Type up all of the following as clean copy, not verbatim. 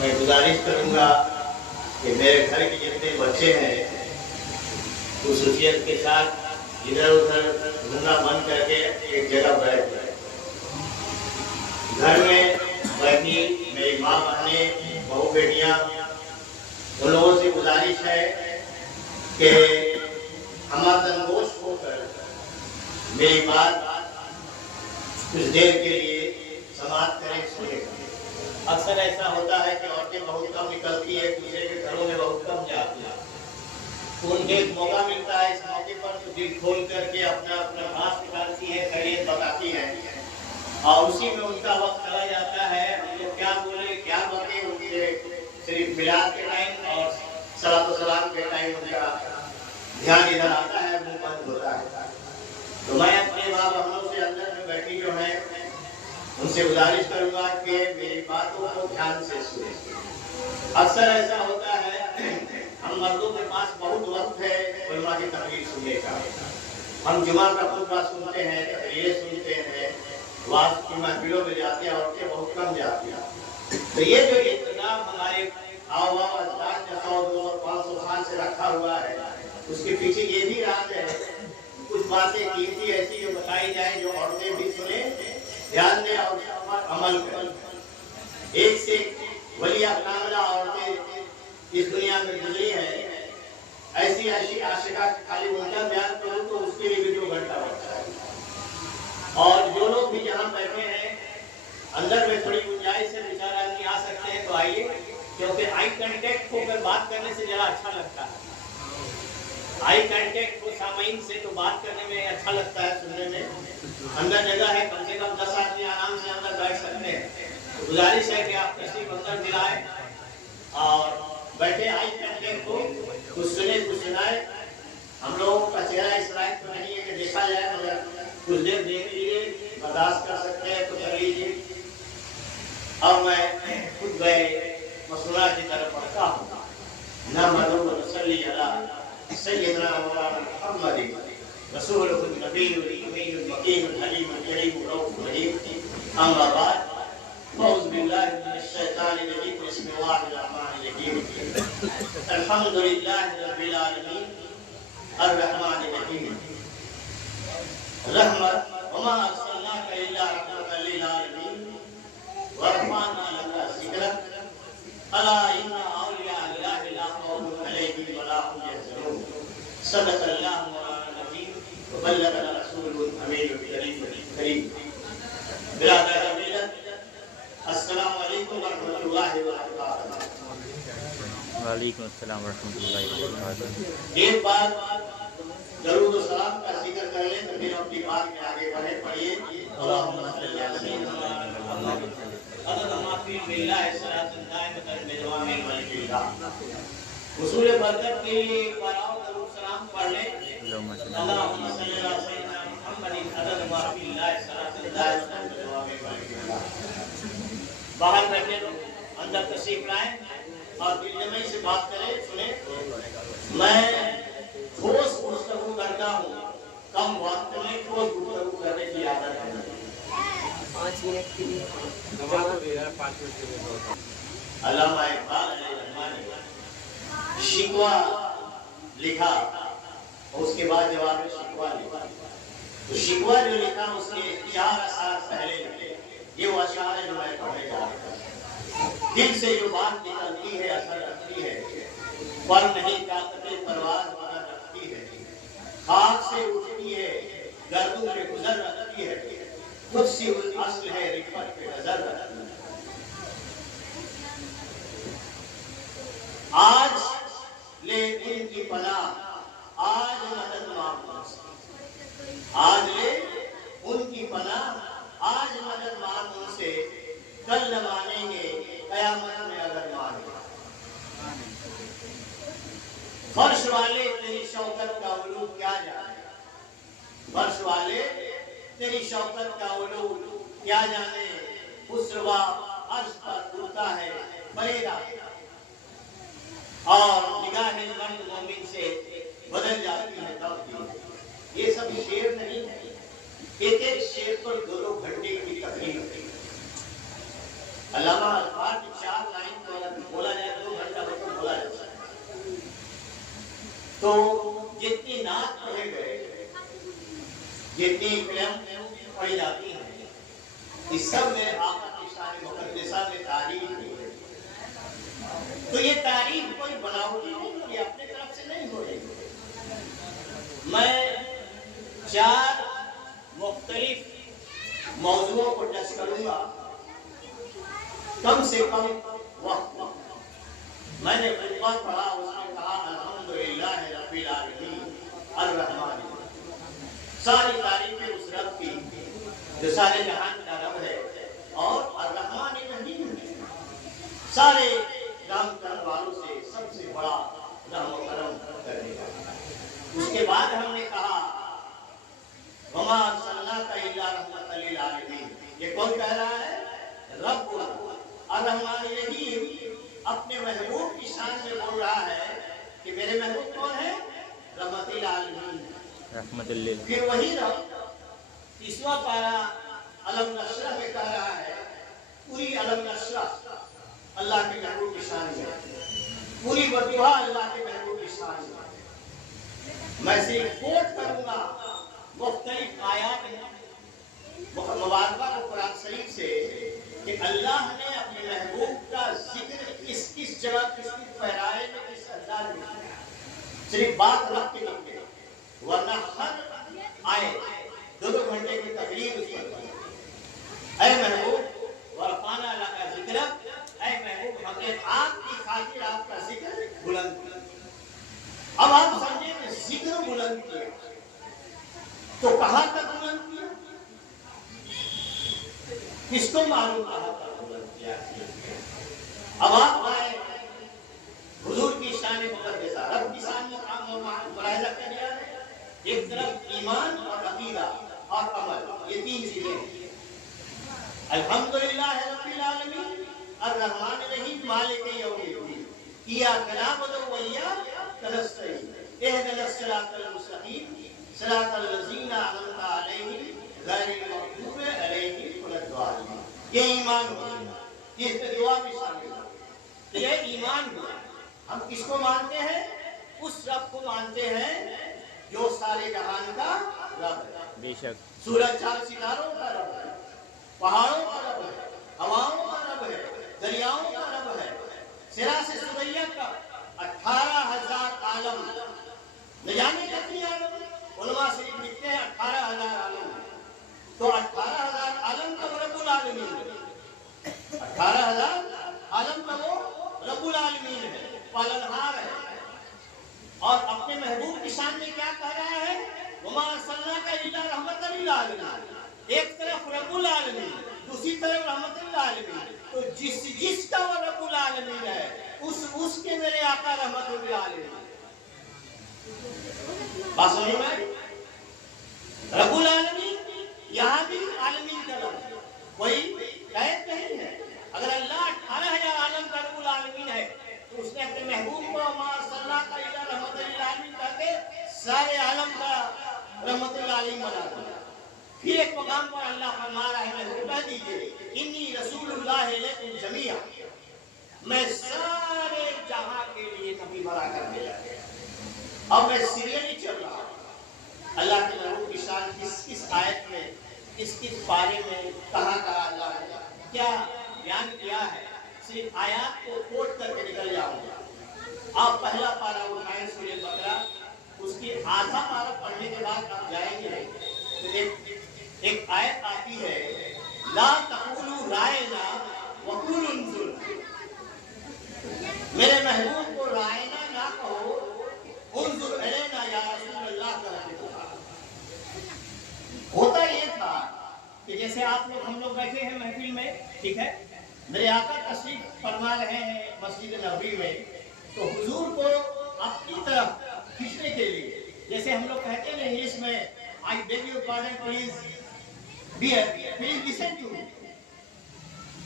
میں گزارش کروں گا کہ میرے گھر کے جتنے بچے ہیں خصوصیت کے ساتھ ادھر ادھر گھومنا بند کر کے ایک جگہ بیٹھ جائے. گھر میں بیٹھی میری ماں بہنیں بہو بیٹیاں ان لوگوں سے گزارش ہے کہ ہمارگوش ہو کر میری بات کچھ دیر کے لیے سماعت کریں سنیں. اکثر ایسا ہوتا ہے کہ عورتیں بہت کم نکلتی ہے دوسرے کے گھروں میں بہت کم جاتی ہیں. تو ان کے ایک موقع ملتا ہے اس موقع پر تو دل کھول کر کے اپنا بات نکالتی ہے خیریت بتاتی ہے اور اسی میں ان کا وقت چلا جاتا ہے. ہم لوگ کیا بولے کیا باتیں ان سے صرف میلاد کے ٹائم اور صلاۃ و سلام کے ٹائم ان کا دھیان ادھر آتا ہے منہ بند ہوتا ہے. تو میں اپنے ماں بہنوں سے اندر میں بیٹھی جو ہے ان سے گزارش کروں گا کہ میری باتوں کو دھیان سے سنیں. اکثر ایسا ہوتا ہے ہم مردوں کے پاس بہت وقت ہے علماء کی تقریر سننے کا. ہم جمعہ کا خطبہ سنتے ہیں تقریریں سنتے ہیں واعظ کی محفلوں میں جاتے ہیں عورتیں بہت کم جاتی ہیں. تو یہ جو انتظام ہمارے آبا و اجداد نے 100 200 500 سال سے رکھا ہوا ہے اس کے پیچھے یہ بھی راز ہے. کچھ باتیں قیمتی ایسی جو بتائی جائیں جو عورتیں بھی سنیں دھیان دیں اور اس پر عمل کریں. ایک سے ولی کاملہ عورتیں اس دنیا میں گزری ہیں. ایسی ایسی عاشقہ خالی ان کا بیان کروں تو اس کے لیے بھی 2 گھنٹہ بچتا ہے. اور جو لوگ بھی جہاں بیٹھے ہیں اندر میں تھوڑی گنجائش سے بے چار آدمی آ سکتے ہیں تو آئیے کیونکہ آئی کنٹیکٹ ہو کر بات کرنے سے ذرا اچھا لگتا ہے. آئی کنٹیکٹ ہو سامعین سے تو بات کرنے میں اچھا لگتا ہے سننے میں. اندر جگہ ہے کم سے کم 10 آدمی آرام سے اندر بیٹھ سکتے ہیں. تو گزارش ہے کہ آپ تشریف اندر دلائیں اور بیٹھے آئی کنٹیکٹ ہو کچھ سنے کچھ سنائے. ہم لوگوں کا چہرہ اس لائق تو نہیں ہے کہ دیکھا جائے مگر کچھ دیر دیکھ لیجیے برداشت کر سکتے ہیں تو کر لیجیے. اور میں خود گئے مسئلہ کی طرف پڑھتا ہوں. نحمدہ و نصلی علی سیدنا مولانا محمد رسول النبی الامین المکین الحلیم الکریم الرؤوف الرحیم اما بعد اعوذ باللہ من الشیطان الرجیم بسم اللہ الرحمن الرحیم الحمد للہ رب العالمین الرحمن الرحیم رحمت وما ارسلناک الا رحمۃ للعالمین ورفعنا لک ذکرک الا ان اولیاء اللہ لا خوف علیہم ولا هم يحزنون. صدق اللہ مولانا العظیم وبلغنا رسول الامین الکریم. برادر ملت السلام علیکم ورحمۃ اللہ وبرکاتہ. وعلیکم السلام ورحمۃ اللہ وبرکاتہ. ایک بات درود و سلام کا ذکر کر لیں تو پھر اپنی بات میں آگے بڑھے. پڑھیے اللہم صلی علی سیدنا محمد عدد ما فی باللہ صلاۃ دائمۃ بدوام الملک اللہ. حصول برکت کے لیے ایک بار اور درود سلام پڑھ لیں. اللہم صلی علی سیدنا محمد عدد ما فی اللہ صلاۃ دائمۃ بدوام الملک اللہ. باہر بیٹھے لوگ اندر تشریف لائیں اور دل جمعی سے بات کریں سنیں. میں ٹھوس گفتگو کرتا ہوں کم وقت میں ٹھوس گفتگو کرنے کی عادت ہے. 5 منٹ کے لیے علامہ اقبال علیہ الرحمن نے شکوہ لکھا اور اس کے بعد جواب شکوہ لکھا. تو شکوہ جو لکھا اس کے 4 اشعار پہلے لکھے. یہ وہ اشعار جو میں پڑھنے جا رہا ہوں. دل سے جو بات نکلتی ہے اثر رکھتی ہے پر نہیں طاقت پرواز والا رکھتی ہے. خاک سے اٹھتی ہے گردوں پہ گزر رکھتی ہے. خود سی اصل ہے رفت پہ نظر رکھتی ہے. آج لے ان کی پناہ آج مدد مانگوں سے. آج لے ان کی پناہ آج مدد مانگوں سے. کل نہ مانیں گے قیامت میں اگر مانگے. فرش والے تیری شوکت کا علو کیا جانے. فرش والے تیری شوکت کا علو کیا جانے. خسروا عرش پر اڑتا ہے پریرا اور نگاہ مرد مومن سے بدل جاتی ہے تبدیل. یہ سب شعر نہیں ہے. ایک ایک شعر پر 2 گھنٹے کی تقریر ہے. علامہ اقبال کی 4 لائن کو اگر बोला जाए 2 घंटा तो बोला जाता है। तो जितनी नात पढ़े गए, जितनी फिल्म पढ़ी जाती है, इस सब में आका की शान मुकद्दसा में तारीफ है। तो ये तारीफ कोई बनावटी नहीं हो रही, अपने तरफ से नहीं हो रही। मैं 4 मुख्तलिफ मौजूओं को टच करूंगा, कम से कम वक्त। मैंने खुतबा पढ़ा, उसने कहा अल्हम्दुलिल्लाह रब्बिल आलमीन अर्रहमान, सारी तारीफें उस रब की जो सारे जहान का रब है और अर्रहमान रहीम है, सारे रहम करने वालों से सबसे बड़ा रहम और करम करने वाला। उसके बाद हमने कहा वमा अरसलनाका इल्ला रहमतल लिल आलमीन। ये कौन कह रहा है? रब्बुल अर्रहमान रहीम अपने महबूब की शान में बोल रहा है कि मेरे महबूब कौन है? रहमतुल आलमीन, रहमतुल लिल। फिर वही रब 30वां पारा अलम नशरह में कह रहा है, पूरी अलम नशरह अल्लाह के महबूब की शान में, पूरी वजुहा अल्लाह के महबूब की शान में। मैं सिर्फ कोट करूंगा मुख्तलिफ आयात मुबारका को कुरान शरीफ से कि अल्लाह ने अपने महबूब का जिक्र किस किस जगह, किस किस पहराए में, किस अंदाज में किया। सिर्फ बात रख के लिखते, वरना हर आए 2-2 घंटे की तकरीर उस पर। ऐ महबूब वरफाना लका जिक्र, ऐ महबूब हमने आपकी खातिर आपका जिक्र बुलंद किया। अब आप समझे कि जिक्र बुलंद किया तो कहां तक बुलंद किया? किसको मालूम कहां तक बुलंद किया? अब आप आए हुजूर की शान मुकद्दसा, रब की शान में काम और मुलाहिजा कर दिया है। एक तरफ ईमान और अकीदा और अमल, ये 3 चीजें। अल्हम्दुलिल्लाह रब्बिल आलमीन अर्रहमान रहीम मालिक यौमिद्दीन इय्याका नअबुदु व इय्याका नस्तईन इहदिनस सिरातल मुस्तकीम सिरातल लज़ीना अनअमता अलैहिम गैरिल मग़दूबि अलैहिम वलद्दालिन। ये ईमान हुआ, ये दुआ भी शामिल है। तो ये ईमान हुआ। हम किसको मानते हैं? उस रब को मानते हैं जो सारे जहान का रब है। बेशक सूरज चांद सितारों का रब है, पहाड़ों का रब है, हवाओं का रब है, दरियाओं का रब है, सिरा से सुरैया का 18,000 आलम, न जाने कितनी आलम। उलमा शरीफ लिखते हैं 18,000 आलम। तो 18,000 आलम का रब्बुल आलमीन है, 18,000 आलम का वो रब्बुल आलमीन है, पालनहार है। और अपने महबूब की शान में क्या कह रहा है? वमा अरसलनाका इल्ला रहमतल लिल आलमीन। एक तरफ रब्बुल आलमीन, दूसरी तरफ रहमतुल आलमीन। तो जिसका वो रब्बुल आलमीन है, उसके मेरे आका रहमतुल आलमीन। बात समझ में? रब्बुल आलमीन यहाँ भी आलमीन का लफ्ज़ है, कोई कैद नहीं है। अगर अल्लाह 18,000 आलम का रब्बुल आलमीन है तो उसने अपने महबूब को वमा अरसलनाका इल्ला रहमतल लिल आलमीन करके सारे आलम का रहमतुल आलमीन बना दिया। फिर एक मकाम पर अल्लाह फरमा रहा है, कह दीजिए इन्नी रसूलुल्लाह इलैकुम जमीआ, मैं सारे जहां के लिए नबी बना कर भेजा गया। अब मैं सीरियल ही चल रहा हूं, अल्लाह के महबूब की शान किस आयत में, किस पारे में, कहां अल्लाह ने क्या बयान किया है, सिर्फ आयत को कोट करके निकल जाऊंगा। आप पहला पारा उठाएं सूरह बकरा, उसकी आधा पारा पढ़ने के बाद आप जाएंगे तो एक आयत आती है, ला तक़ूलू रायना वक़ूलू उन्ज़ुरना। मेरे महबूब को रायना ना कहो, उन्ज़ुर इलैना या रसूलल्लाह कहते हो। होता ये था कि जैसे आप लोग, हम लोग बैठे हैं महफिल में, ठीक है, मेरे आका तशरीफ फरमा रहे हैं मस्जिद नबवी में, तो हुजूर को अपनी तरफ खींचने के लिए, जैसे हम लोग कहते हैं इंग्लिश में, I beg your pardon please please listen to me.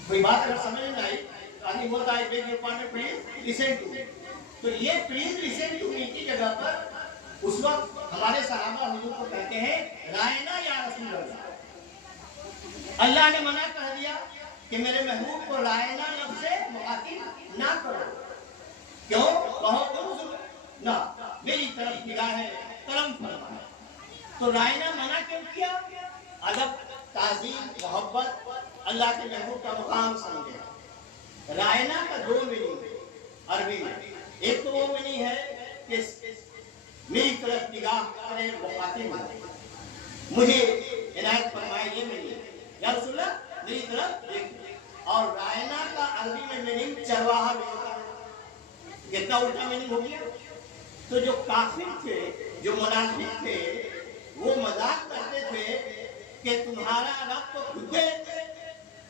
कोई बात अगर समझ में आई, आदमी बोलता है I beg your pardon please listen to me, तो ये प्लीज लिसन टू मी की जगह पर उस वक्त हमारे सहाबा हुजूर को कहते हैं रायना या रसूल अल्लाह। अल्लाह ने मना कर दिया कि मेरे महबूब को रायना लफ्ज़ से मुखातिब ना करो। क्यों? कहो उन्जुर ना, मेरी तरफ निगाहें करम फरमा। तो रायना मना क्यों किया? अदब, ताज़ीम, मोहब्बत, अल्लाह के महबूब का मुकाम समझे। रायना का दो मीनिंग अरबी में, एक तो वो मीनिंग है कि मेरी तरफ निगाह करे मुखातिब, मुझे इनायत फरमाए, ये मीनिंग या रसूलल्लाह मेरी तरफ देखिए। और रायना का अरबी में मीनिंग चरवाहा भी होता है। कितना उल्टा मीनिंग हो गया। तो जो काफिर थे, जो मुनाफिक थे, वो मजाक करते थे कि तुम्हारा रब तो खुद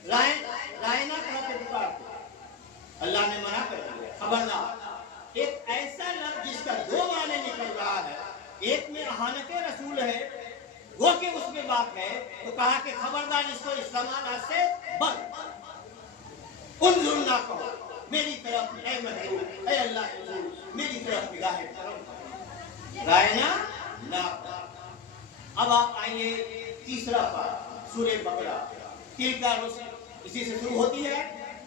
रायना कह के पुकारते। अल्लाह ने मना कर दिया, खबरदार। एक ऐसा लफ्ज जिसका दो माने निकल रहा है, एक में अहानत रसूल है, वो के उसमें बात है, तो कहा कि खबरदार इसको इस्तेमाल से बंद। उन्जुर ना कहो, मेरी तरफ ऐ महबूब, ऐ अल्लाह के रसूल, मेरी तरफ निगाहें करो, रायना ना कहो। अब आप आइए तीसरा पारा सूरह बकरा। तिल का रुस्ल इसी से शुरू होती है।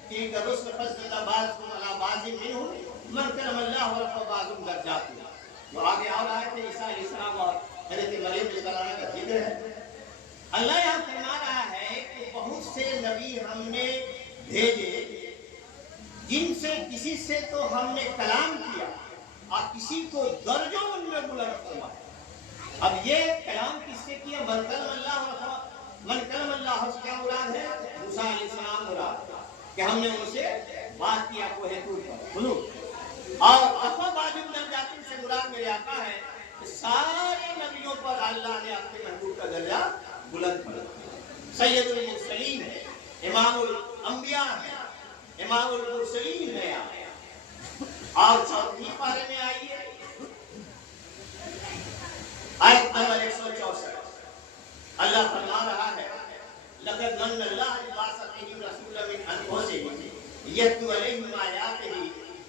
तिल का रुस्ल फज़्लना बाज़ुहुम अला बाज़िन मिनहुम मन करम अल्लाह व रफ़अ बाज़ुहुम दर्जात। तो आगे आ रहा है कि ईसा अलैहिस्सलाम और हज़रत मरियम अलैहिस्सलाम का जिक्र है। अल्लाह यहाँ फरमा रहा है कि बहुत से नबी हमने भेजे, जिनसे किसी से तो हमने कलाम किया और किसी को दर्जों उनमें बुलंद फरमाया। अब ये कलाम किससे किया? मन कलम अल्लाह से क्या मुराद है? मूसा अलैहिस्सलाम मुराद कि हमने उनसे बात किया कोहे तूर पर, सुनो। और अफा बाजुम दर्जातिन से मुराद मेरे आका है कि सारे नबियों पर अल्लाह ने अपने महबूब का दर्जा बुलंद किया। सैयदुल मुरसलीन है, इमामुल अंबिया है, इमामुल मुरसलीन है। और चौथी पारे में आइए, आयत नंबर 164, अल्लाह फरमा रहा है लक़द मन्ना अल्लाहु बिबाअसिहिम रसूलन मिन अनफुसिहिम यत्लू अलैहिम आयातिही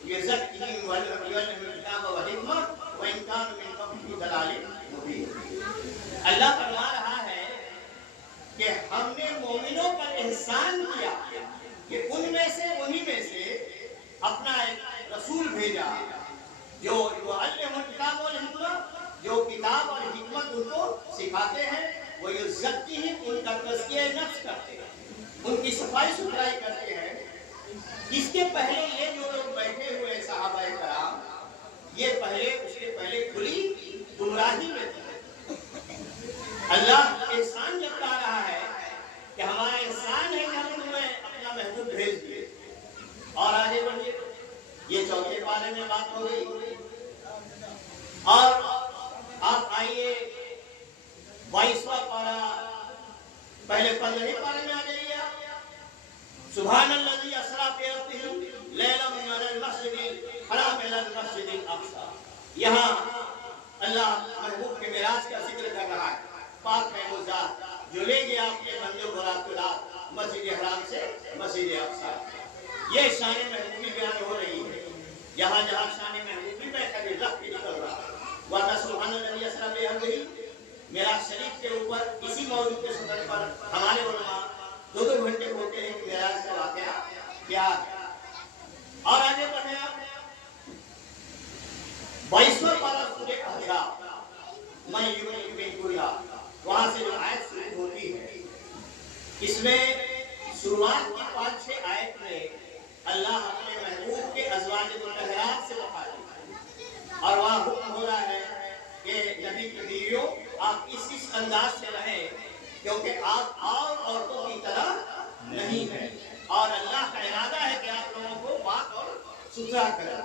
युज़क्किहिम व युअल्लिमुहुमुल किताब वल हिकमत व इन कानू मिन क़ब्लिही फ़ी दलालिन मुबीन। अल्लाह फरमा रहा है कि हमने मोमिनों पर एहसान किया कि उनमें से उन्हीं में से अपना एक रसूल भेजा जो युअल्लिमुहुल किताब वल हिकमत, जो किताब और हिकमत उनको सिखाते हैं, वो युज़क्किहिम, उनका तज़किया नफ्स करते हैं, उनकी सफाई सुथराई करते हैं। इसके पहले ये जो लोग बैठे हुए सहाबाए कराम, ये पहले उसके पहले खुली गुमराही में थे। अल्लाह एहसान जता रहा है कि हमारा एहसान है कि हम तुम्हें अपना महबूब भेज दिए। और आगे बढ़िए, ये चौथे पारे में बात हो गई। और आप आइए 22वां पारा, पहले 15वें पारे में आ जाइए आप। सुभानल्लज़ी अस्रा बिअब्दिही लैलन मिनल मस्जिदिल हराम इलल मस्जिदिल अक़सा। यहाँ अल्लाह महबूब के मिराज का जिक्र कर रहा है। पाक है वो ज़ात जो ले गया अपने बंदे को रात मस्जिद हराम से मस्जिद अक़सा। ये शान महबूबी बयान हो रही है। जहाँ जहाँ शान महबूबी में कभी लफ्ज़ निकल रहा है, वरना सुभानल्लज़ी अस्रा बिअब्दिही मेराज शरीफ के ऊपर इसी मौजू के सुनने पर हमारे उलमा 2-2 घंटे बोलते हैं कि मेराज का वाक़या क्या है। और आगे बढ़े आप 22वां पारा सूरह अहज़ाब, मैं युमिन बिल्कुल्ला, वहाँ से जो आयत शुरू होती है, इसमें शुरुआत की 5-6 आयत में अल्लाह अपने महबूब के अज़वाज मुतहहरात से मुखातिब है। और वहाँ हुक्म हो रहा है कि नबी की बीवियों आप इस अंदाज से रहें, क्योंकि आप और औरतों की तरह नहीं हैं। और अल्लाह का इरादा है कि आप लोगों को पाक और सुथरा करें।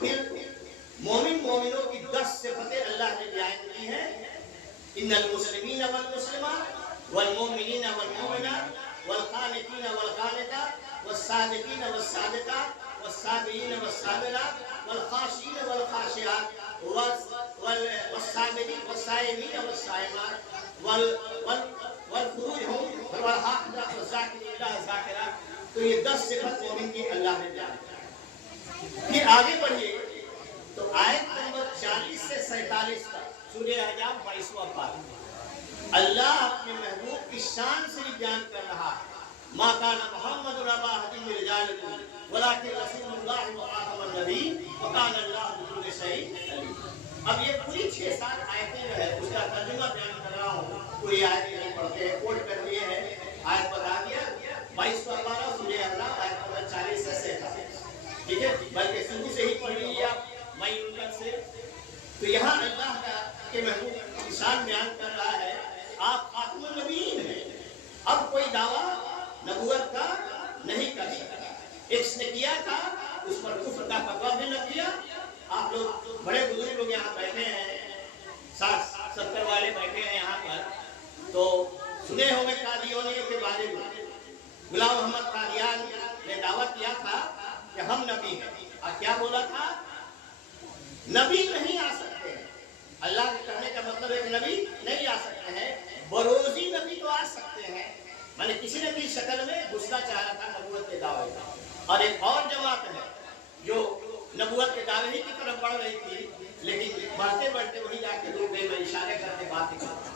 फिर मोमिनों की 10 सिफतें अल्लाह ने बयान की हैं। इन्नल मुस्लिमीन वल मुस्लिमात वल मोमिनीन वल मोमिनात वल क़ानितीन वल क़ानितात वस्सादिकीन वस्सादिकात वस्साबिरीन वस्साबिरात वल ख़ाशिईन वल ख़ाशिआत वस्साबिरीन वस्साइमीन वस्साइमात वल फुरूजहुम वल हाफ़िज़ात वज़ाकिरीन ज़ाकिरात। तो ये 10 सिफत मोमिन की अल्लाह ने बयान की। फिर आगे बढ़िए तो आयत नंबर 40 से 47 तक सूरह अहज़ाब 22वां पारा, अल्लाह अपने महबूब की शान से बयान कर रहा है। ما كان محمد أبا أحد من رجالكم ولكن رسول الله وخاتم النبيين وكان الله بكل شيء عليم. اب یہ پوری 6-7 آیتیں جو ہے اس کا ترجمہ بیان کر رہا ہوں. پوری آیت نہیں پڑھتے ہیں, کوٹ کر لیے ہیں. آیت بتا دیا 22 پارہ سورہ اعراف آیت نمبر 40 سے 47. ٹھیک ہے, بلکہ شروع سے ہی پڑھ لیجیے آپ مئی انکت سے. تو یہاں اللہ کا کے محبوب شان بیان کر رہا ہے آپ خاتم النبیین ہیں. اب کوئی دعویٰ نبوت کا نہیں کر سکتا. ایک نے کیا تھا اس پر کفر کا فتویٰ بھی لگ دیا. آپ لوگ بڑے بزرگ لوگ یہاں بیٹھے ہیں, 60-70 والے بیٹھے ہیں یہاں پر, تو سنے ہوں گے قادیانیوں کے بارے میں. غلام محمد قادیان نے دعوت کیا تھا کہ ہم نبی ہیں, اور کیا بولا تھا؟ نبی نہیں آ سکتے ہیں. اللہ کے کہنے کا مطلب ایک نبی نہیں آ سکتے ہیں, بروزی نبی تو آ سکتے ہیں. میں نے کسی نہ کسی شکل میں گھسنا چاہ رہا تھا نبوت کے دعوے کا. اور ایک اور جماعت ہے جو نبوت کے دعوے ہی کی طرف بڑھ رہی تھی, لیکن بڑھتے بڑھتے وہی جا کے لوگ میں اشارے کرتے بات نکالتا.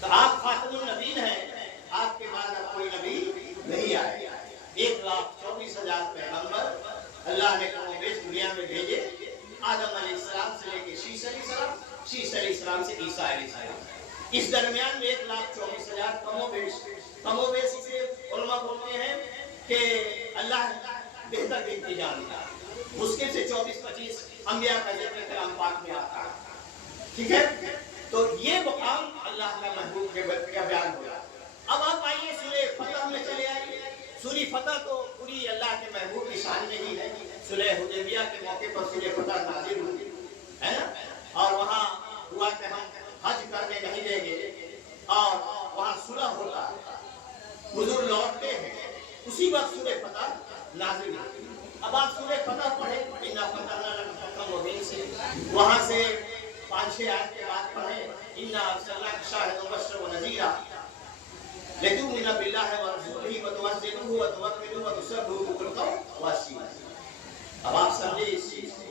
تو آپ خاتم النبیین ہیں, آپ کے بعد اب کوئی نبی نہیں آئے. 1,24,000 پیغمبر اللہ نے کم و بیش دنیا میں بھیجے. آدم علیہ السلام سے لے کے شیش علیہ السلام, شیش علیہ السلام سے عیسیٰ علیہ السلام. اس درمیان میں 1,24,000 کم و بیش اس لیے علماء بولتے ہیں کہ اللہ بہتر گنتی جانتا. مشکل سے 24-25 انبیاء کا ذکر کلام پاک میں آتا ہے. ٹھیک ہے, تو یہ مقام اللہ کا محبوب کے بیان ہوا. اب آپ آئیے سورہ فتح میں چلے آئیے. سورہ فتح تو پوری اللہ کے محبوب کی شان میں ہی ہے. صلح حدیبیہ کے موقع پر سورہ فتح نازل ہوئی ہے نا, اور وہاں ہوا کہ ہم حج کرنے نہیں دیں گے, اور وہاں صلح ہوتا ہے, حضور لوٹتے ہیں, اسی وقت سورہ فتح نازل ہوئی. اب آپ سورہ فتح پڑھیں, اِنَّا فَتَحْنَا لَكَ فَتْحًا مُبِينًا سے وہاں سے 5-6 آیت کے بعد پڑھیں اِنَّا أَرْسَلْنَاكَ شَاهِدًا وَبَشِيرًا وَنَذِيرًا لِتُؤْمِنُوا بِاللَّهِ وَرَسُولِهِ وَتُعَزِّرُوهُ وَتُوَقِّرُوهُ وَتُسَبِّحُوهُ بُكْرَةً وَأَصِيلًا. اب آپ سمجھے اس چیز سے.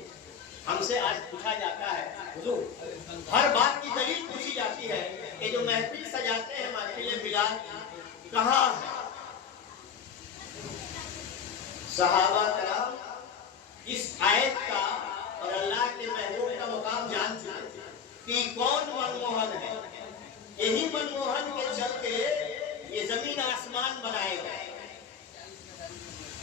ہم سے آج پوچھا جاتا ہے حضور, ہر بات کی دلیل پوچھی جاتی ہے کہ جو محفل سجاتے ہیں محفل میلاد کہاں ہے؟ صحابہ کرام اس آیت کا اور اللہ کے محبوب کا مقام جان چکے تھے کہ کون منموہن ہے. یہی منموہن کے چلتے یہ زمین آسمان بنائے گئے.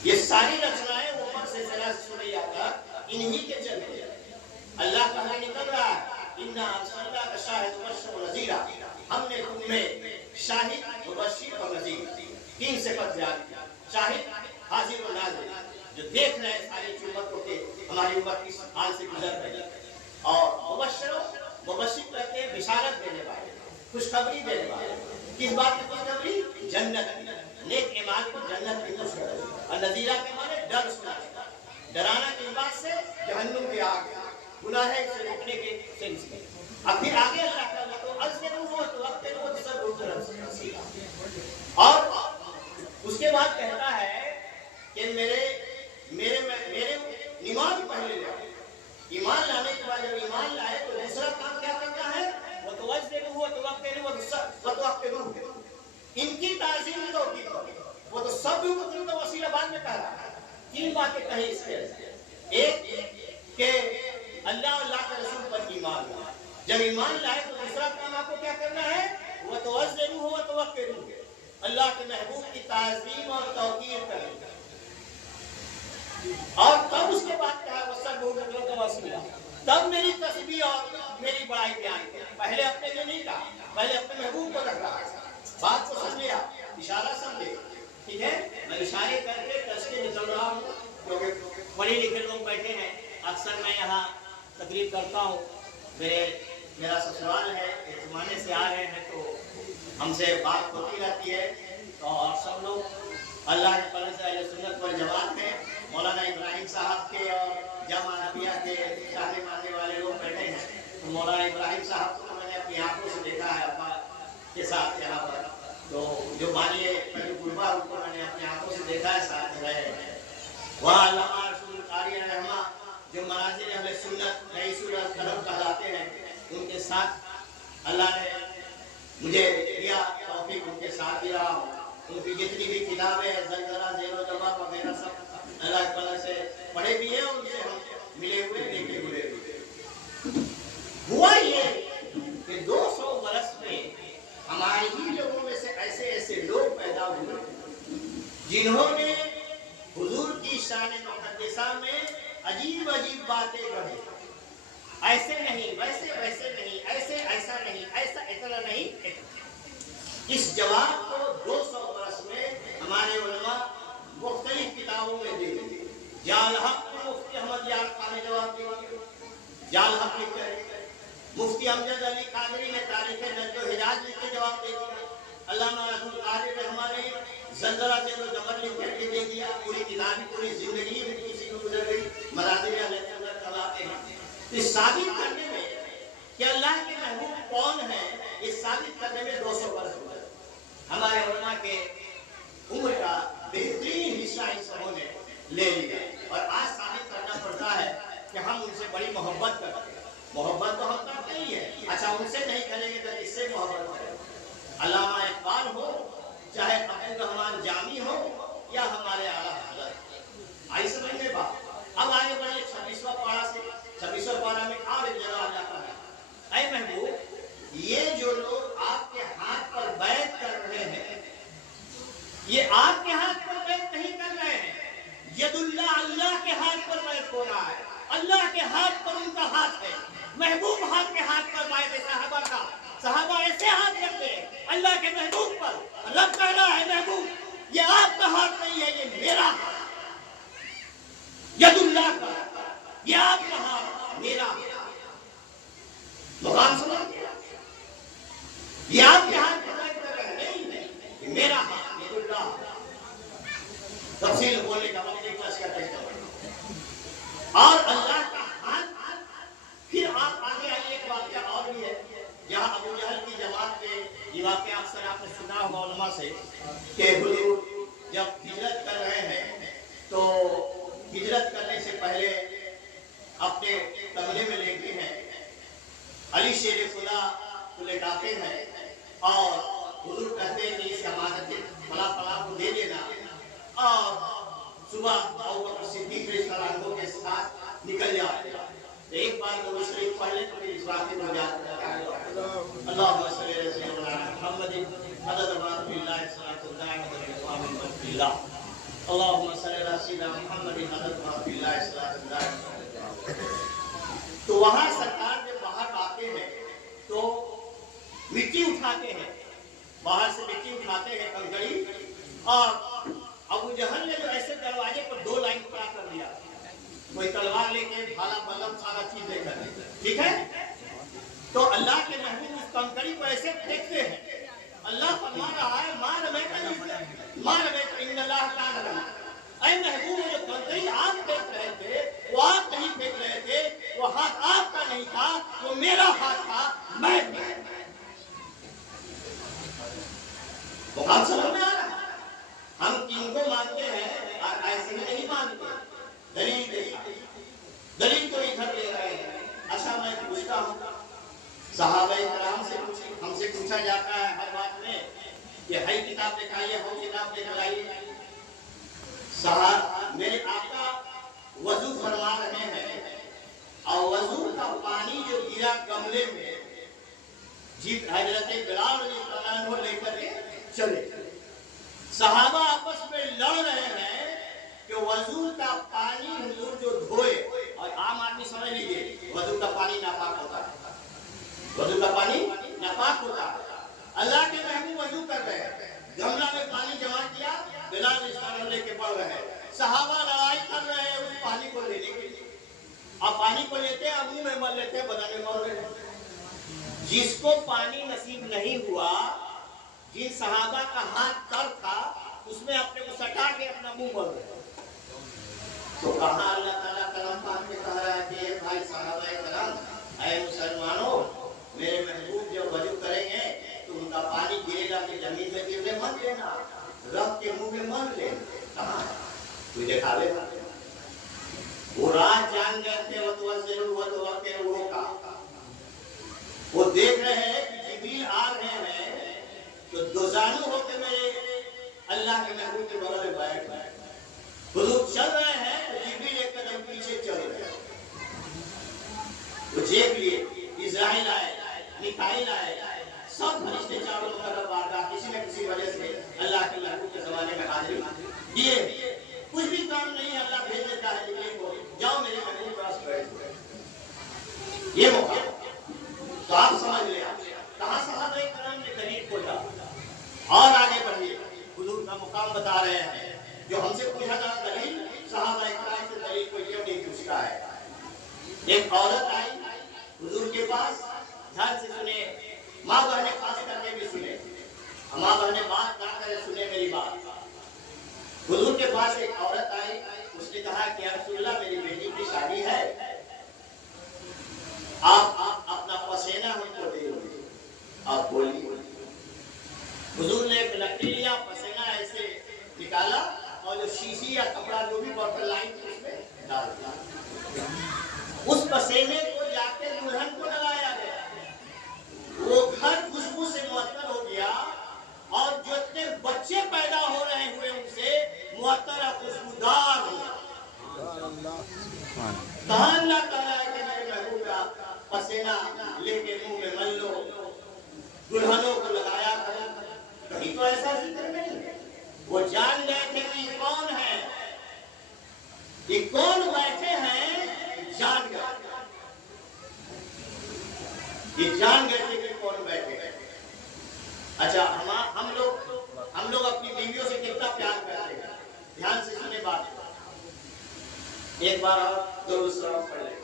یہ ساری رچنائیں اوپر سے ذرا سنیا تھا انہی کے چلتے. اللہ کہاں نکل رہا ہے اِنَّا أَرْسَلْنَاكَ شَاهِدًا وَبَشِيرًا وَنَذِيرًا, ہم نے تم میں شاہد مبشر اور نذیر 3 صفت جاری کی. شاہد حاضر و ناظر جو دیکھ رہے ہیں ساری امتوں کے, ہماری امت کس حال سے گزر رہی ہے, اور مبشر کہتے ہیں بشارت دینے والے, خوشخبری دینے والے. کس بات کی خوشخبری؟ جنت, نیک اعمال کی جنت کی خوشخبری. اور نذیرہ کے معنی ڈر سنانے کا, ڈرانا کس بات سے؟ جہنم کی آگ, گناہ سے روکنے کے سنس میں. اب پھر آگے اللہ تعالیٰ کو اور اس کے بعد کہتا ہے کہ میرے ایمان پہلے لائے. ایمان لانے کے بعد جب ایمان لائے تو دوسرا کام کیا کرنا ہے؟ ان کی تعظیم تو کی, وہ تو سب مطلب کا وسیلہ بعد میں کہہ رہا ہے. 3 باتیں کہیں اس کے. ایک کہ اللہ اور اللہ کے رسول پر ایمان لائے. جب ایمان لائے تو دوسرا کام آپ کو کیا کرنا ہے؟ وَتُعَزِّرُوهُ وَتُوَقِّرُوهُ, اللہ کے محبوب کی تعظیم اور توقیر کریں. اور تب اس کے بعد کہا وَسَبِّحُوهُ بُكْرَةً وَأَصِيلًا, تب میری تسبیح اور میری بڑائی بیان کریں. پہلے اپنے لیے نہیں کہا, پہلے اپنے محبوب کو رکھ رہا ہے. بات کو سمجھے آپ, اشارہ سمجھے. ٹھیک ہے, میں اشارے کر کے کس کے نکل رہا ہوں کیونکہ پڑھے لکھے لوگ بیٹھے ہیں. اکثر میں یہاں تقریر کرتا ہوں, میرا سسرال ہے, ایک زمانے سے آ رہے ہیں تو ہم سے بات ہوتی رہتی ہے. اور سب لوگ اللہ کے فضل سے اہل سنت والجماعت ہیں. مولانا ابراہیم صاحب کے اور جامعہ نبیہ کے چاہنے ماننے والے لوگ بیٹھے ہیں. تو مولانا ابراہیم صاحب کو میں نے اپنی آنکھوں سے دیکھا ہے ابا کے ساتھ یہاں پر. تو جو بانی گربا ان کو میں نے اپنی آنکھوں سے دیکھا ہے, ساتھ رہے ہیں. وہاں علامہ رسول قاری رحمہ جو مناظر اہل سنت نئی سورت طرف کہلاتے ہیں, ان کے ساتھ اللہ نے مجھے دیا توفیق, ان کے ساتھ بھی رہا ہوں. उनकी जितनी भी किताबें हैं ज़लज़ला ज़ेरो जमा वगैरह सब अलग अलग से पढ़े भी हैं, उनसे हम मिले हुए देखे हुए। हुआ ये कि 200 वर्ष में हमारे ही लोगों में से ऐसे ऐसे लोग पैदा हुए जिन्होंने हुजूर की शान मुक़द्दसा में अजीब अजीब बातें कही। ऐसे नहीं, वैसे वैसे नहीं, ऐसे ऐसा नहीं, ऐसा इतना नहीं, इतना। इस जवाब को 200 वर्ष में हमारे उलमा मुख्तलिफ किताबों में दे दिए। जाल हक में मुफ्ती अहमद यार खान ने जवाब दिया, जाल हक लिख कर। मुफ्ती अमजद अली कादरी ने तारीख नजद हिजाज लिख के जवाब दे दिया। अल्लामा अब्दुल कादिर रहमान ने ज़लज़ला ज़ेरो जबर लिख करके दे दिया। पूरी किताब पूरी जिंदगी किसी को गुजर गई। मरादिल अलैहिस्सलाम चलाते हैं। इस साबित करने में कि अल्लाह के महबूब कौन है, इस साबित करने में 200 वर्ष हुए। हमारे उलमा के उम्र का बेहतरीन हिस्सा इन सबों ने ले लिया और आज साबित करना पड़ता है कि हम उनसे बड़ी मोहब्बत करते हैं। मोहब्बत तो हम करते ही है, अच्छा उनसे नहीं करेंगे तो किससे मोहब्बत करेंगे? अल्लामा इकबाल हो, चाहे अब्दुल रहमान जामी हो या हमारे आला हज़रत। आई समझ में बात। अब आगे बढ़िए 26वां पारा से। 26वां पारा में और एक जगह जाता है, ऐ महबूब ये जो लोग आपके हाथ पर बैत कर रहे हैं, ये आपके हाथ पर बैत नहीं कर रहे हैं, यदुल्लाह अल्लाह के हाथ पर बैत हो रहा है। अल्लाह के हाथ पर उनका हाथ है। महबूब हाथ के हाथ पर बैत है सहाबा का। सहाबा ऐसे हाथ रखते हैं अल्लाह के महबूब पर। रब कह रहा है महबूब ये आपका हाथ नहीं है, ये मेरा हाथ, यदुल्लाह का, ये आपका हाथ मेरा हाथ। मुकाम समझ गया? ये आपके हाथ में बैठ कर नहीं, ये मेरा हाथ, यदुल्लाह। तफसील बोलने का वक्त एक क्लास का टेस्ट और अल्लाह का हाथ। फिर आप आगे आइए, एक वाक़या और भी है जहाँ अबू जहल की जमात में ये वाक़या अक्सर आपने सुना होगा उलमा से कि हुजूर जब हिजरत कर रहे हैं तो हिजरत करने से पहले अपने कमरे में लेटे हैं, अली शेर खुदा को लेटाते हैं और हुजूर कहते हैं कि इस अमानत फला फला को दे देना और सुबह अबू बकर सिद्दीक़ रज़ियल्लाहु के साथ निकल जाते हैं। एक बार नबी शरीफ पढ़ ले तो फिर इस बात को याद करते हैं। अल्लाहुम्मा सल्ली अला सय्यिदिना मुहम्मदिन अदद मा बिल्लाहि सलातु दाइमतन बिक़वामिन बिल्लाह। अल्लाहुम्मा सल्ली अला सय्यिदिना मुहम्मदिन अदद मा बिल्लाहि सलातु दाइमतन। तो वहां सरकार जब बाहर आते हैं तो मिट्टी उठाते हैं, बाहर से मिट्टी उठाते हैं कंकड़ी, और अबू जहल ने जो ऐसे दरवाजे पर 2 लाइन खड़ा कर दिया, कोई तलवार लेके भाला बल्लम सारा चीज लेकर, ठीक है? तो अल्लाह के महबूब उस कंकड़ी को ऐसे फेंकते हैं। अल्लाह फरमा रहा है मार मैं इन्नल्लाह कान रहा। ऐ महबूब जो कंकड़ी आप फेंक रहे थे वो आप नहीं फेंक रहे थे, वो हाथ आपका नहीं था, वो मेरा हाथ था, मैं मुकाम समझ में आ रहा है? हम किनको मानते हैं और ऐसे में नहीं मानते। दलील तो इधर ले रहे हैं। अच्छा मैं पूछता हूँ, सहाबाए किराम से हमसे पूछा जाता है हर बात में कि है किताब दिखाइए, हो किताब दिखाइए। मेरे आका वजू फरमा रहे हैं और वजू का पानी जो गिरा गमले में जी हजरत बिलाल रज़ियल्लाहु अन्हु लेकर के चले। सहाबा आपस में लड़ रहे हैं कि वजू का पानी हुजूर जो धोए, और आम आदमी समझ लीजिए वजू का पानी नापाक होता है, वजू का पानी नापाक होता है। अल्लाह के महबूब वजू कर रहे हैं, गमला में पानी जमा किया, बिलाल रज़ियल्लाहु लेके पड़ रहे हैं। सहाबा लड़ाई कर रहे हैं उस पानी को लेने के लिए। अब पानी को लेते हैं, मुंह में मल लेते हैं, बदन में मल लेते हैं। जिसको पानी नसीब नहीं हुआ, जिन सहाबा का हाथ तर था, उसमें अपने को सटा के अपना मुंह मल रहे। तो कहा अल्लाह ताला कलम पाक में कह रहा है कि भाई सहाबाए करम, ऐ मुसलमानों, मेरे महबूब जब वजू करेंगे तो उनका पानी गिरेगा कि जमीन में गिरने मत लेना, रब के मुंह में मत लेना। कहा कोई दिखावे वो रात जान गए थे, वो का वो देख रहे हैं कि जिब्रील आ रहे हैं, तो दोजानू होकर मेरे अल्लाह के महबूब के बगल में बैठ गए। हुजूर चल रहे हैं तो जिब्रील एक कदम पीछे चल रहे हैं। तो देख लिए इस्राइल आए, मिकाईल आए, सब फरिश्ते चारों तरफ बारगाह किसी न किसी वजह से अल्लाह के महबूब के ज़माने में हाजिर दिए। कुछ भी काम नहीं अल्लाह भेज देता है जिब्रील को, जाओ मेरे महबूब के पास बैठो। ये मौका तो आप समझ ले कहाँ सहाबाए किराम ने दलील खोला। और आगे बढ़िए, हुजूर का मुकाम बता रहे हैं। जो हमसे पूछा था दलील, सहाबाए किराम से दलील कोई क्यों नहीं पूछता है। एक औरत आई हुजूर के पास, ध्यान से सुने, माँ बहने खास करके भी सुने, माँ बहने बात ना करे, सुने मेरी बात। हुजूर के पास एक औरत आई, उसने कहा कि या रसूलल्लाह मेरी बेटी की शादी है, आप अपना पसीना हमको दे दो, आप बोलिए। हुजूर ने एक लकड़ी लिया, पसीना ऐसे निकाला और जो शीशी या कपड़ा जो भी बॉटल लाइन थी उसमें डाल दिया। उस पसीने को जाके दुल्हन को लगाया गया, वो घर खुशबू से मुअत्तर हो गया और जो इतने बच्चे पैदा हो रहे हुए उनसे मुअत्तर और खुशबूदार हो गया। अल्लाह ताला के मेरे महबूब का पसीना लेके मुंह में मल लो, दुल्हनों को लगाया करो। कहीं तो ऐसा जिक्र नहीं है। वो जान गए थे कि कौन है, ये कौन बैठे हैं, जान गए, ये जान गए थे कि कौन बैठे हैं। अच्छा, हम लोग अपनी बीवियों से कितना प्यार करते हैं, ध्यान से सुने बात। एक बार आप दुरूद सलाम पढ़ लें।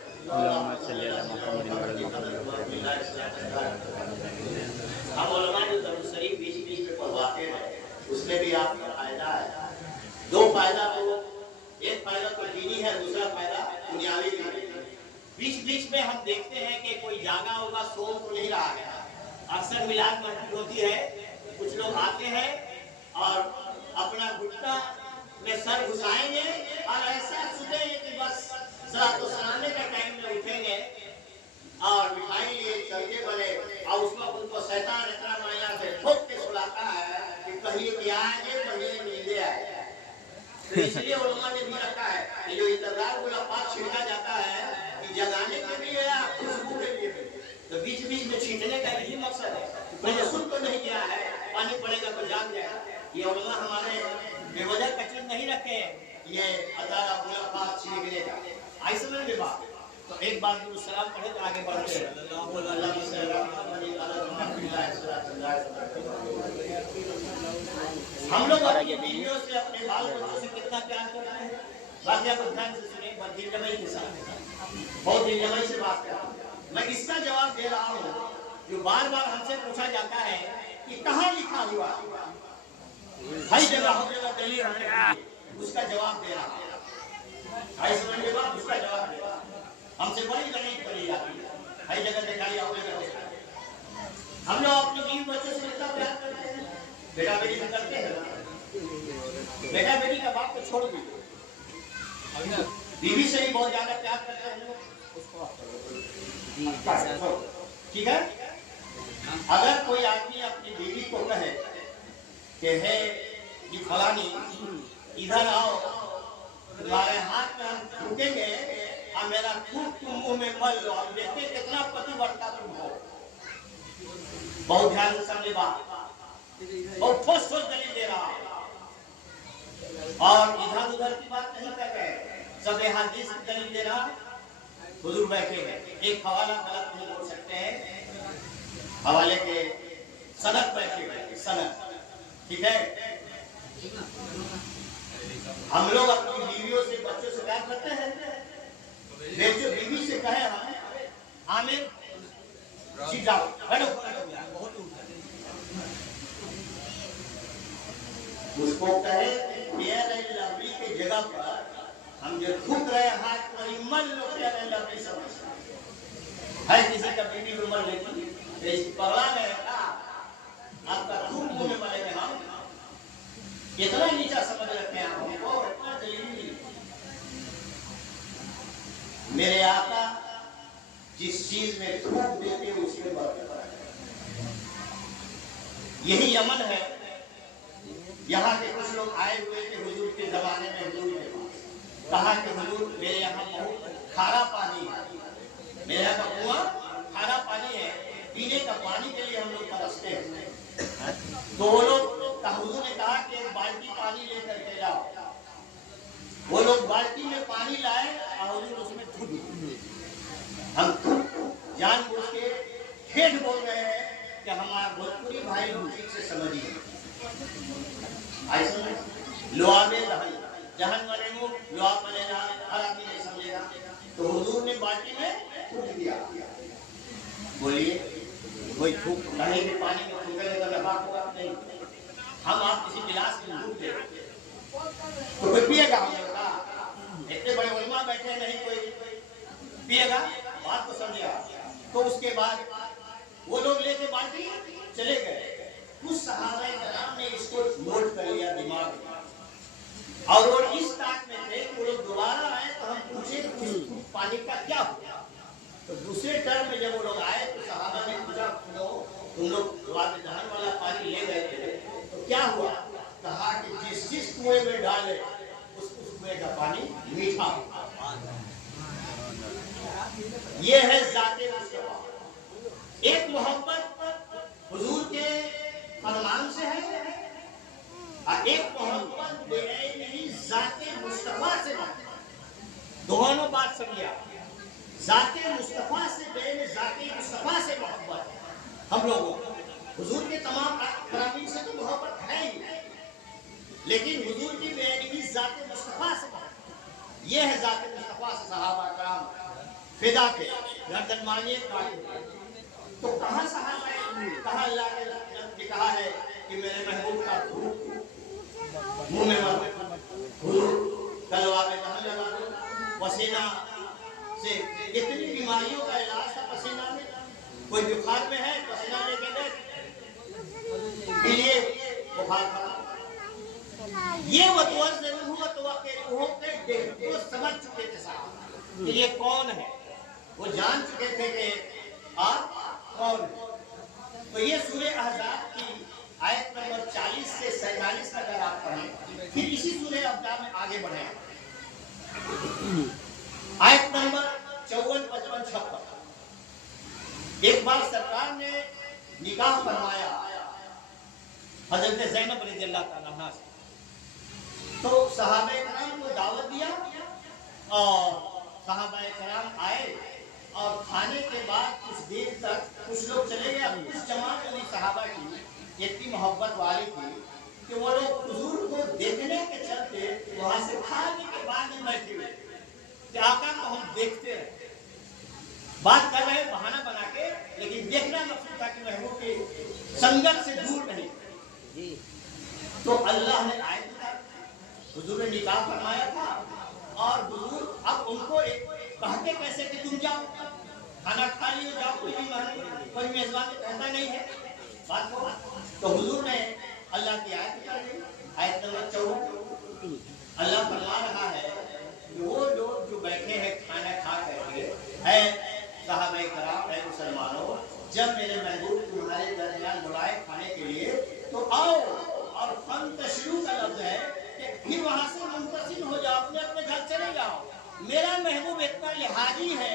हम उलमा जो दुरूद शरीफ बीच बीच में पढ़वाते हैं, उसमें भी आपका फायदा है। दो फायदा, तो एक फायदा तो दीनी है, दूसरा फायदा दुनियावी भी है। बीच बीच में हम देखते हैं कि कोई जागा होगा, सो तो नहीं रहा है। अक्सर मिलाद महफिल होती है, कुछ लोग आते हैं और अपना घुटना में सर घुसाएंगे और ऐसा सुनेंगे कि बस जरा तो सुनाने का टाइम में उठेंगे और मिठाई लिए चलते बने, और उसमें उनको शैतान इतना माया से ठोक के सुलाता है कि कहिए कि आएंगे, कहिए नींदे आए। तो इसलिए उलमा ने भी रखा है कि जो इतदार गुलाब छिड़का जाता है कि जगाने के लिए या खुशबू के लिए, तो बीच बीच में छींटने का यही मकसद है। मैंने सुन तो नहीं किया है, पानी पड़ेगा तो जाग जाएगा। ये उलमा हमारे बेवजह कचर नहीं रखे, ये अदारा गुलाब छिड़कने का आई समझ में बात। तो एक बार दुरूद सलाम पढ़े तो आगे बढ़ते हैं। हम लोग अपनी बीवियों से, अपने बाल बच्चों से कितना प्यार करते हैं। बाकी आप ध्यान से सुनिए, बहुत दिलजमाई के साथ, बहुत दिलजमाई से बात करते हैं। मैं इसका जवाब दे रहा हूँ जो बार बार हमसे पूछा जाता है कि कहाँ लिखा हुआ, हर जगह दलील है, उसका जवाब दे रहा हूँ। समझ के बाद उसका जवाब दे रहा हूँ। हमसे बड़ी तकलीफ करी जाती है, हर जगह दिखाई आपने। हम लोग अपने बीवी बच्चों से कितना प्यार करते हैं, बेटा बेटी से करते हैं। बेटा बेटी का बात तो छोड़ दीजिए, बीवी से ही बहुत ज्यादा प्यार करते हैं। ठीक है, अगर कोई आदमी अपनी बीवी को कहे कि है ये फलानी इधर आओ, तुम्हारे हाथ में हम थूकेंगे और मेरा थूक तुम मुंह में मल लो, हम देखते कितना पतिव्रता तुम हो। बहुत ध्यान से समझे बात, बहुत ठोस ठोस दलील दे रहा है और इधर उधर की बात नहीं कर रहे, सब हदीस की दलील दे रहा। हुजूर बैठे हैं, एक हवाला गलत नहीं बोल सकते हैं, हवाले के सनद बैठे हैं, सनद। ठीक है, हम लोग अपनी बीवियों से, बच्चों से प्यार करते हैं। जो बीवी से कहे हम आमिर सीट जाओ, बैठो, उसको कहे फेयर एंड लवली की जगह पर हम जो थूक रहे हाथ को मल लो, फेयर एंड लवली समझ है। किसी का बीवी में मल लेती है, इस पगला में आपका थूक मुंह में मलेंगे हम, इतना नीचा समझ रखते हैं हमको, इतना जलील। मेरे आका जिस चीज में थूक देते उसमें बरकत है। यही यमन है, यहाँ के कुछ लोग आए हुए थे हुजूर के जमाने में, हुजूर के पास कहा कि हुजूर मेरे यहाँ बहुत खारा पानी है, मेरे यहाँ का कुआं खारा पानी है, पीने का पानी के लिए हम लोग तरसते हैं। तो वो लोग हुजूर ने कहा कि एक बाल्टी पानी लेकर के जाओ। वो लोग बाल्टी में पानी लाए और हुजूर उसमें थूक दिए। हम जानबूझ के ठेठ बोल रहे हैं कि हमारा भोजपुरी भाई ठीक से समझिए, ऐसा लोहा में जहन वाले मुंह लोहा मलेगा, हर आदमी नहीं समझेगा। तो हुजूर ने बाल्टी में थूक दिया। बोलिए कोई थूक नहीं भी पानी में थूकेगा तो लगा होगा नहीं। हम आप किसी गिलास में थूक दे तो कोई पिएगा? हम लोग का इतने बड़े उलमा बैठे नहीं कोई पिएगा? बात को समझिए। तो उसके बाद वो लोग लेके बाल्टी चले गए। उस सहाबा कराम ने इसको नोट कर लिया दिमाग में, और वो इस ताक में थे वो लोग दोबारा आए तो हम पूछे पानी का क्या हुआ। तो दूसरे टर्म में जब वो लोग आए तो सहाबा ने पूछा तुम लोग दहन वाला पानी ले गए थे तो क्या हुआ? कहा कि जिस कुएं में डाले उस कुएं का पानी मीठा हुआ। ये है जाते मुस्तफा। एक मोहब्बत हुजूर के फरमान से है और एक मोहब्बत नहीं जाते मुस्तफा से। दोनों बात समझिए। जाते मुस्तफा से बेन जाते मुस्तफा से मोहब्बत है हम लोगों को। हुजूर के तमाम फरामीन से तो मोहब्बत है ही, लेकिन हुजूर की बेनगी जाते मुस्तफा से मोहब्बत। ये है जाते मुस्तफा से सहाबा कराम फिदा थे, गर्दन मानिए काटे। तो कहाँ सहाबा कहाँ अल्लाह ने कहा है कि मेरे महबूब का मुंह में तलवा में कहाँ लगा दो। पसीना से कितनी बीमारियों का इलाज था पसीना में। कोई बुखार में है पसीना लेके गए लिए बुखार खा। ये वतवस जरूर हुआ तो समझ चुके थे साहब कि ये कौन है। वो जान चुके थे कि आप कौन है। तो ये सूरह अहज़ाब की आयत नंबर 40 से 47 तक अगर आप पढ़ें, फिर इसी सूरह अहज़ाब में आगे बढ़े आयत नंबर 54, 55, 56। एक बार सरकार ने निकाह फरमाया हजरत ज़ैनब रज़ियल्लाहु ताला अन्हा से। तो सहाबा कराम को दावत दिया और सहाबा कराम आए और खाने के बाद कुछ देर तक कुछ लोग चले गए। कुछ जमात वाली सहाबा की इतनी मोहब्बत वाली थी कि वो लोग हुजूर को देखने के चलते वहां से खाने के बाद में बैठे हुए कि आका को हम देखते हैं। बात कर रहे बहाना बना के, लेकिन देखना मकसद था कि महबूब की संगत से दूर नहीं। तो अल्लाह ने आयत उतारी, हुजूर ने निकाह फरमाया था और हुजूर अब उनको कहते कैसे कि तुम जाओ खाना खा लियो जाओ, कोई मेजबान कहता नहीं है बात को। तो हुजूर ने अल्लाह की आयत उतारी, आयत नंबर 54। अल्लाह फरमा रहा है कि वो लोग जो बैठे हैं खाना खा करके है सहाबा कराम है मुसलमानों, जब मेरे महबूब तुम्हारे दरमियान बुलाए खाने के लिए तो आओ। और फंतशिरू का लफ्ज है कि फिर वहां से मुंतशिर हो जाओ, अपने अपने घर चले जाओ। मेरा महबूब इतना लिहाजी है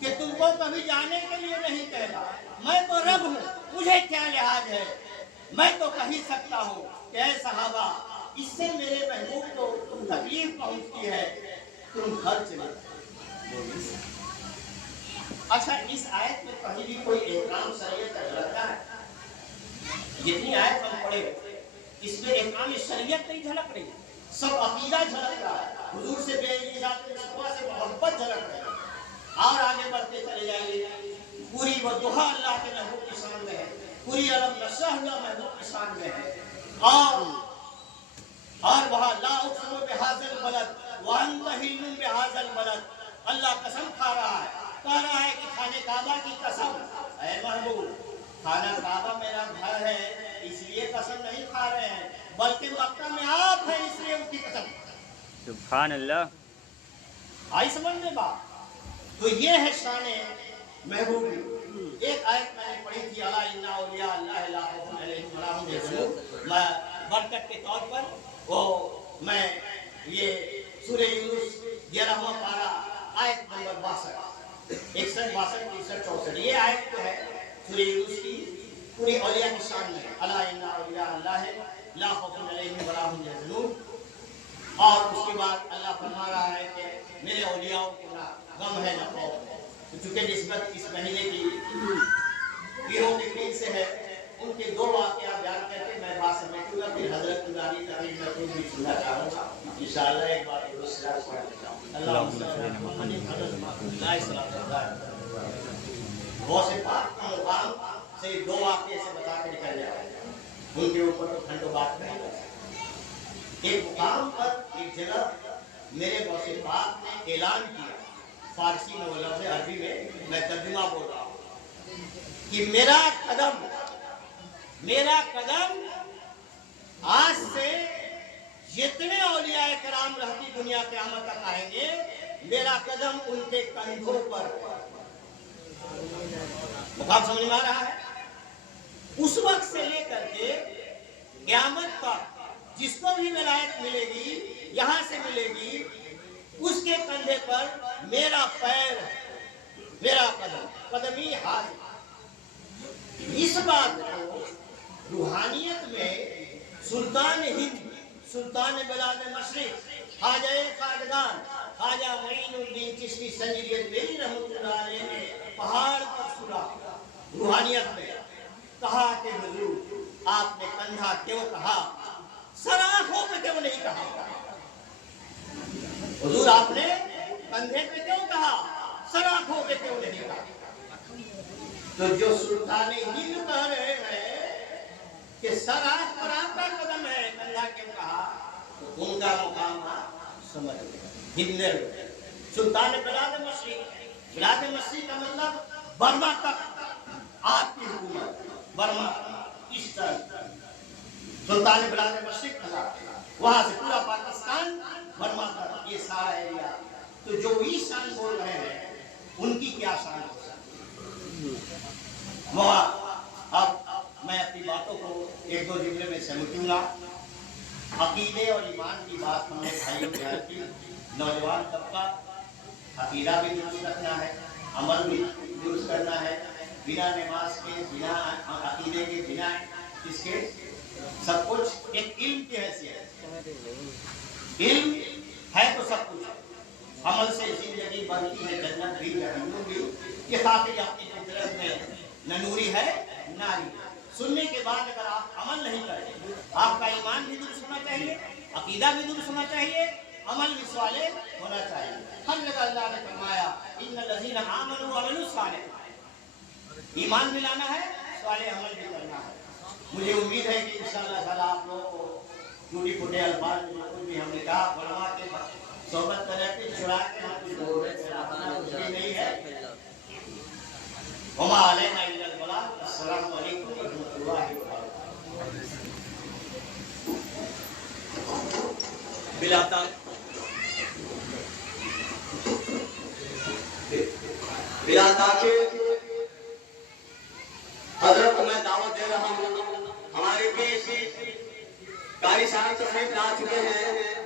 कि तुमको कभी जाने के लिए नहीं कहता। मैं तो रब हूँ, मुझे क्या लिहाज है, मैं तो कह ही सकता हूँ कि ऐ सहाबा इससे मेरे महबूब को तकलीफ पहुंचती है, तुम घर चले। अच्छा, इस आयत में कहीं भी कोई एहकाम शरीयत का झलकता है? जितनी आयत हम पढ़े इसमें एहकाम शरीयत नहीं झलक रही, सब अकीदा झलक रहा है। हुजूर से बेइजात मुस्तफा से मोहब्बत झलक रही है। और आगे बढ़ते चले जाइए। पूरी वदुहा अल्लाह के महबूब की शान में है, पूरी अलम नशह अल्लाह महबूब की शान में है। और वहाँ ला उक़्सिमु बिहाज़िल बलद व अंत हिल्लुम बिहाज़िल बलद, अल्लाह कसम खा रहा है, कह रहा है कि खाने काबा की कसम, ऐ महबूब खाना काबा मेरा घर है इसलिए कसम नहीं खा रहे हैं, बल्कि मक्का में आप हैं इसलिए उनकी कसम। सुभान अल्लाह। आई समझ में बात? तो ये है शान महबूब की। एक आयत मैंने पढ़ी थी, अला इन्ना औलिया अल्लाह ला खौफुन अलैहिम व ला हुम यहज़नून। बरकत के तौर पर वो मैं ये सूरह यूनुस 11वां पारा आयत नंबर 62 61 62 63 64 ये आयत जो है सूरह यूनुस की पूरी औलिया की शान में अला इन्ना औलिया अल्लाह ला खौफुन अलैहिम वला हुम यहज़नून। और उसके बाद अल्लाह फरमा रहा है कि मेरे औलियाओं को ना गम है ना खौफ। तो चूंकि निस्बत इस महीने की पीरों के पीर से है, उनके दो वाक़या बयान करके मैं बात समेटूंगा, फिर हजरत गुजारी तारीफ में कुछ भी सुनना चाहूँगा इंशाअल्लाह। एक बार से दो वाक़ये से बता के निकल जाए, उनके ऊपर तो घंटों बात नहीं कर सकते। एक मुकाम पर एक जगह मेरे गौसे पाक ने ऐलान किया, फारसी में वो लफ्ज़ है, अरबी में मैं तर्जुमा बोल रहा हूँ कि मेरा कदम आज से जितने औलिया कराम रहती दुनिया क़यामत तक आएंगे, मेरा कदम उनके कंधों पर। मुकाम समझ में आ रहा है? उस वक्त से लेकर के क़यामत तक जिसको भी विलायत मिलेगी, यहाँ से मिलेगी, उसके कंधे पर मेरा पैर, मेरा कदमी हाथ। इस बात को रूहानियत में सुल्तान हिंद, सुल्तान बिलाद मशरिक, ख्वाजा खाजगान, ख्वाजा मोइनुद्दीन चिश्ती संजीवियत मेरी रहमतुल्लाह अलैह ने पहाड़ पर सुना। रूहानियत में कहा कि हुजूर आपने कंधा क्यों कहा, सराखों पे क्यों नहीं कहा? हुजूर आपने कंधे पे क्यों कहा, सराखों पे क्यों नहीं कहा? तो जो सुल्तान हिंद कह रहे हैं कि सराख पर आपका कदम है, कंधा क्यों कहा, तो उनका मुकाम समझ हिंदर सुल्तान बिलाद मशरिक का मतलब बर्मा तक आपकी हुकूमत, बर्मा इस तरह सुल्तान बिलाद मशरिक था, वहां से पूरा पाकिस्तान बर्मा तक ये सारा एरिया। तो जो ईशान बोल रहे हैं उनकी क्या शान हो सकती है? अब मैं अपनी बातों को एक दो जुमले में समेटूंगा। अकीदे और ईमान की बात हमने भाइयों ध्यान की। नौजवान तबका अकीदा भी दुरुस्त रखना है, अमल भी दुरुस्त करना है। बिना नमाज के, बिना अकीदे के, बिना इसके सब कुछ एक इल्म की हैसियत। इल्म है तो सब कुछ है। अमल से जिंदगी बनती है, जन्नत भी, जहन्नुम भी। ये काफी अपनी फितरत में न नूरी है नारी। सुनने के बाद अगर आप अमल नहीं करते, आपका ईमान भी दुरुस्त होना चाहिए, अकीदा भी दुरुस्त होना चाहिए, अमल भी सालेह होना चाहिए। हर जगह अल्लाह ने फरमाया इन्नल लज़ीना आमनू व अमिलुस सालिहात। ईमान भी लाना है, सालेह अमल भी करना है। मुझे उम्मीद है कि इंशाअल्लाह ताला आप लोगों को टूटी फूटे अल्फाज में कुछ भी हमने कहा, फरमा के सोहबत करके छुड़ा के कुछ नहीं है। वमा अलैना इल्लल बलाग। अस्सलामु अलैकुम व रहमतुल्लाहि व बरकातहू। बिला ताक़ीद हजरत को मैं दावत दे रहा हूँ। हमारे बीच कारी साहब तशरीफ ला चुके हैं।